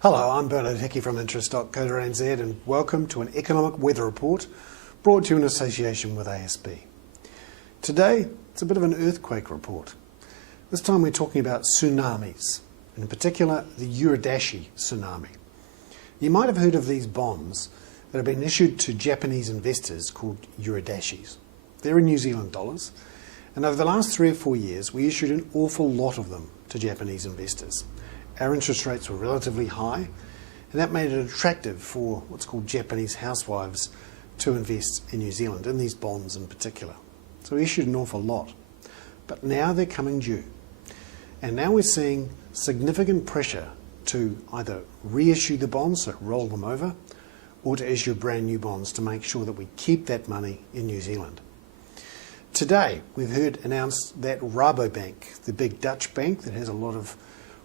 Hello, I'm Hickey from interest.co.nz and welcome to an economic weather report brought to you in association with ASB. Today, it's a bit of an earthquake report. This time we're talking about tsunamis, and in particular the Uridashi Tsunami. You might have heard of these bonds that have been issued to Japanese investors called Uridashis. They're in New Zealand dollars, and over the last 3 or 4 years we issued an awful lot of them to Japanese investors. Our interest rates were relatively high, and that made it attractive for what's called Japanese housewives to invest in New Zealand, in these bonds in particular. So we issued an awful lot. But now they're coming due. And now we're seeing significant pressure to either reissue the bonds, so roll them over, or to issue brand new bonds to make sure that we keep that money in New Zealand. Today, we've heard announced that Rabobank, the big Dutch bank that has a lot of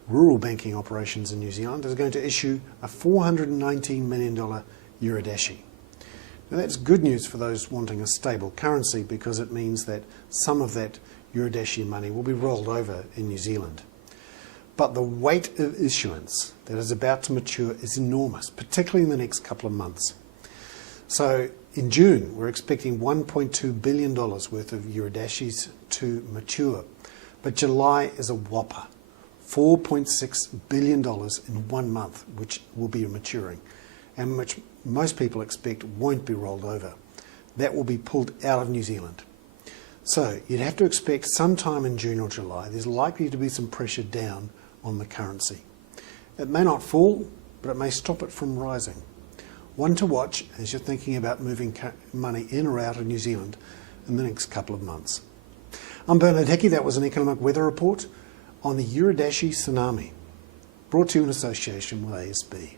rural banking operations in New Zealand, is going to issue a $419 million Uridashi. Now that's good news for those wanting a stable currency, because it means that some of that Uridashi money will be rolled over in New Zealand. But the weight of issuance that is about to mature is enormous, particularly in the next couple of months. So in June, we're expecting $1.2 billion worth of Uridashis to mature. But July is a whopper. $4.6 billion in 1 month, which will be maturing, and which most people expect won't be rolled over. That will be pulled out of New Zealand. So you'd have to expect sometime in June or July there's likely to be some pressure down on the currency. It may not fall, but it may stop it from rising. One to watch as you're thinking about moving money in or out of New Zealand in the next couple of months. I'm Hickey. That was an economic weather report on the Uridashi Tsunami, brought to you in association with ASB.